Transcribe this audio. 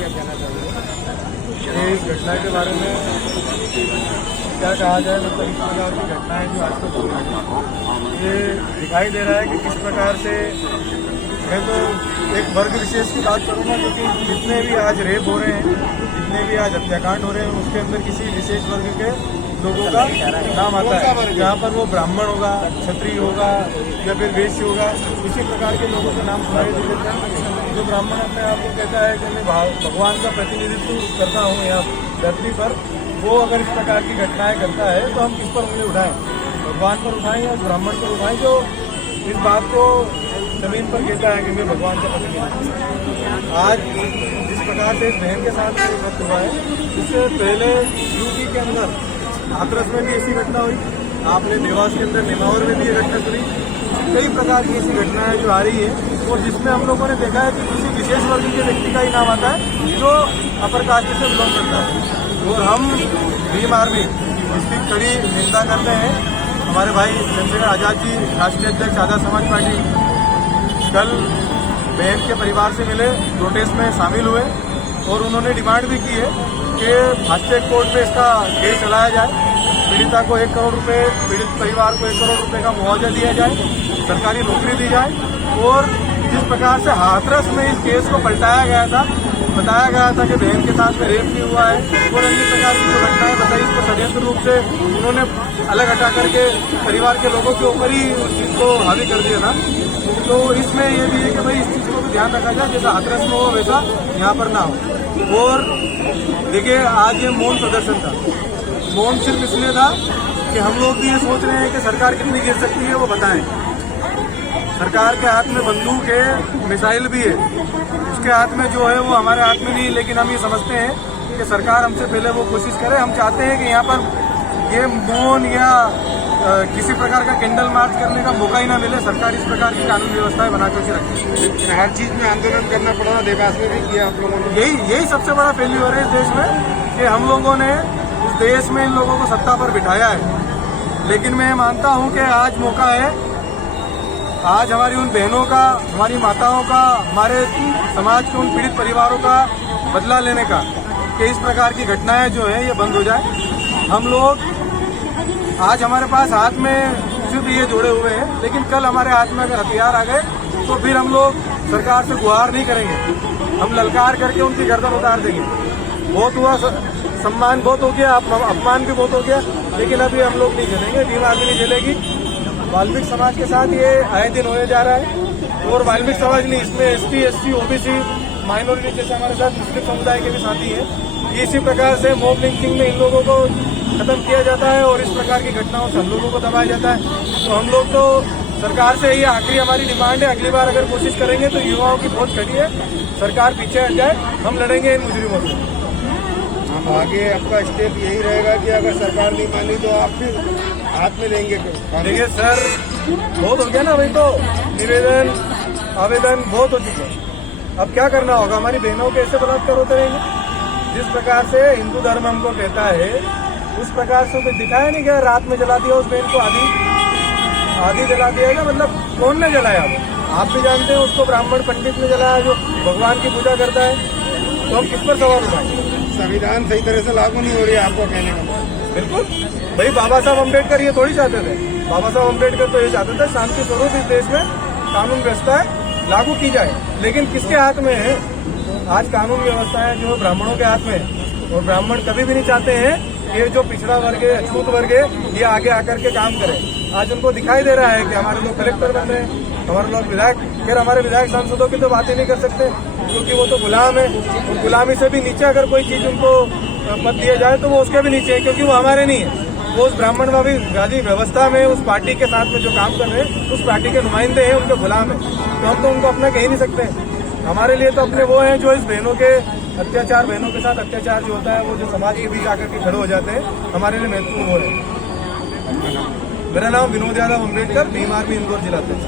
क्या कहना चाहेंगे? इस घटना के बारे में क्या कहा जाए, मतलब इस प्रकार की घटनाएं जो आज तक हुई हैं, ये दिखाई दे रहा है कि किस प्रकार से, मैं तो एक वर्ग विशेष की बात करूंगा, क्योंकि जितने भी आज रेप हो रहे हैं, जितने भी आज हत्याकांड हो रहे हैं, उसके अंदर किसी विशेष वर्ग के लोगों का नाम आता है। जहाँ पर वो ब्राह्मण होगा, क्षत्रिय होगा या फिर वैश्य होगा, इसी प्रकार के लोगों के नाम सुनाई दे देते हैं। जो ब्राह्मण अपने आप को कहता है कि मैं भगवान का प्रतिनिधित्व करता हूँ यहाँ धरती पर, वो अगर इस प्रकार की घटनाएं करता है तो हम किस पर उंगली उठाएं? भगवान पर उठाएं या ब्राह्मण पर उठाएं जो इस बात को जमीन पर कहता है कि मैं भगवान का प्रतिनिधि। आज जिस प्रकार से इस बहन के साथ वक्त हुआ है, इससे पहले यूपी के अंदर हाथरस में भी ऐसी घटना हुई, आपने देवास के अंदर नेमावर में भी ये घटना सुनी। कई प्रकार की ऐसी घटनाएं जो आ रही है, और जिसमें हम लोगों ने देखा है कि किसी विशेष वर्ग के व्यक्ति का ही नाम आता है जो अपर कास्ट से बिलोंग करता है। और हम भीम आर्मी इसकी कड़ी निंदा करते हैं। हमारे भाई चंद्रशेखर आजाद जी, राष्ट्रीय अध्यक्ष आजाद समाज पार्टी, कल बहन के परिवार से मिले, प्रोटेस्ट में शामिल हुए और उन्होंने डिमांड भी की है कि फास्टैग कोर्ट में इसका केस चलाया जाए, पीड़िता को 1 करोड़ रुपए, पीड़ित परिवार को 1 करोड़ रुपए का मुआवजा दिया जाए, सरकारी नौकरी दी जाए। और जिस प्रकार से हाथरस में इस केस को पलटाया गया था, बताया गया था कि बहन के साथ में रेप भी हुआ है, और अन्य प्रकार की जो घटनाएं बताई, इसको षड्यंत्र रूप से उन्होंने अलग हटा करके परिवार के लोगों के ऊपर ही उस चीज को हावी कर दिया था। तो इसमें ये भी है कि भाई इस चीज को भी ध्यान रखा जाए, जैसा हाथरस में हो वैसा यहाँ पर ना हो। और देखिए, आज ये मौन प्रदर्शन था, मौन सिर्फ इसलिए था कि हम लोग भी ये सोच रहे हैं कि सरकार कितनी गिर सकती है वो बताएं। सरकार के हाथ में बंदूक है, मिसाइल भी है, उसके हाथ में जो है वो हमारे हाथ में नहीं। लेकिन हम ये समझते हैं कि सरकार हमसे पहले वो कोशिश करे। हम चाहते हैं कि यहाँ पर ये मौन या किसी प्रकार का कैंडल मार्च करने का मौका ही ना मिले। सरकार इस प्रकार की कानून व्यवस्थाएं बना करके रखे। हर चीज में आंदोलन करना पड़ रहा, देवास में भी किया आप लोगों ने। यही सबसे बड़ा फेल्यूर है इस देश में कि हम लोगों ने इस देश में इन लोगों को सत्ता पर बिठाया है। लेकिन मैं मानता हूं कि आज मौका है, आज हमारी उन बहनों का, हमारी माताओं का, हमारे समाज के उन पीड़ित परिवारों का बदला लेने का, कि इस प्रकार की घटनाएं जो है ये बंद हो जाए। हम लोग आज हमारे पास हाथ में सिर्फ ये जोड़े हुए हैं, लेकिन कल हमारे हाथ में अगर हथियार आ गए तो फिर हम लोग सरकार से गुहार नहीं करेंगे, हम ललकार करके उनकी गर्दन उतार देंगे। बहुत हुआ, सम्मान बहुत हो गया, अपमान भी बहुत हो गया, लेकिन अभी हम लोग नहीं झेलेंगे, भीम आर्मी नहीं झेलेगी। वाल्मीकि समाज के साथ ये आए दिन होने जा रहा है, और वाल्मीकि समाज नहीं, इसमें एसटी, एससी, ओबीसी, माइनॉरिटी जैसे हमारे साथ मुस्लिम समुदाय के भी साथी हैं। इसी प्रकार से मॉब लिंचिंग में इन लोगों को खत्म किया जाता है और इस प्रकार की घटनाओं से हम लोगों को दबाया जाता है। तो हम लोग तो सरकार से ये आखिरी हमारी डिमांड है, अगली बार अगर कोशिश करेंगे तो युवाओं की बहुत खड़ी है, सरकार पीछे हट जाए, हम लड़ेंगे इन मुजरिमों से। हम आगे आपका स्टेप यही रहेगा कि अगर सरकार नहीं मानी तो आप फिर हाथ में लेंगे। देखिए सर, बहुत हो गया ना, वही तो निवेदन, आवेदन बहुत हो चुके हैं। अब क्या करना होगा? हमारी बहनों के ऐसे बलात्कार होते रहेंगे? जिस प्रकार से हिंदू धर्म हमको कहता है, उस प्रकार से तो दिखाया नहीं गया। रात में जला दिया उस बहन को, आधी जला दिया ना, मतलब कौन ने जलाया? आप भी जानते हैं उसको, ब्राह्मण पंडित ने जलाया जो भगवान की पूजा करता है। तो हम किस पर सवाल उठाएं? संविधान सही तरह से लागू नहीं हो रही है, आपको कहने का। बिल्कुल भाई, बाबा साहब अम्बेडकर ये थोड़ी चाहते थे। बाबा साहब अम्बेडकर तो ये चाहते थे शांति स्वरूप इस देश में कानून व्यवस्था लागू की जाए। लेकिन किसके हाथ में है आज कानून व्यवस्था? है जो ब्राह्मणों के हाथ में है। और ब्राह्मण कभी भी नहीं चाहते हैं ये जो पिछड़ा वर्ग है, अछूत वर्ग है, ये आगे आकर के काम करे। आज उनको दिखाई दे रहा है कि हमारे लोग कलेक्टर बन रहे हैं, हमारे लोग विधायक, फिर हमारे विधायक सांसदों की तो बात ही नहीं कर सकते क्योंकि वो तो गुलाम है। और गुलामी से भी नीचे अगर कोई चीज उनको पद दिया जाए तो वो उसके भी नीचे है, क्योंकि वो हमारे नहीं है। वो उस ब्राह्मणवादी व्यवस्था में, उस पार्टी के साथ में जो काम कर रहे हैं, उस पार्टी के नुमाइंदे हैं, उनके गुलाम है। तो हम तो उनको अपना कह नहीं सकते। हमारे लिए तो अपने वो हैं जो इस बहनों के अत्याचार, बहनों के साथ अत्याचार जो होता है, वो जो समाज के बीच आकर के खड़े हो जाते हैं, हमारे लिए महत्वपूर्ण वो है। मेरा नाम विनोद यादव अम्बेडकर, भीम आर्मी इंदौर जिला अध्यक्ष।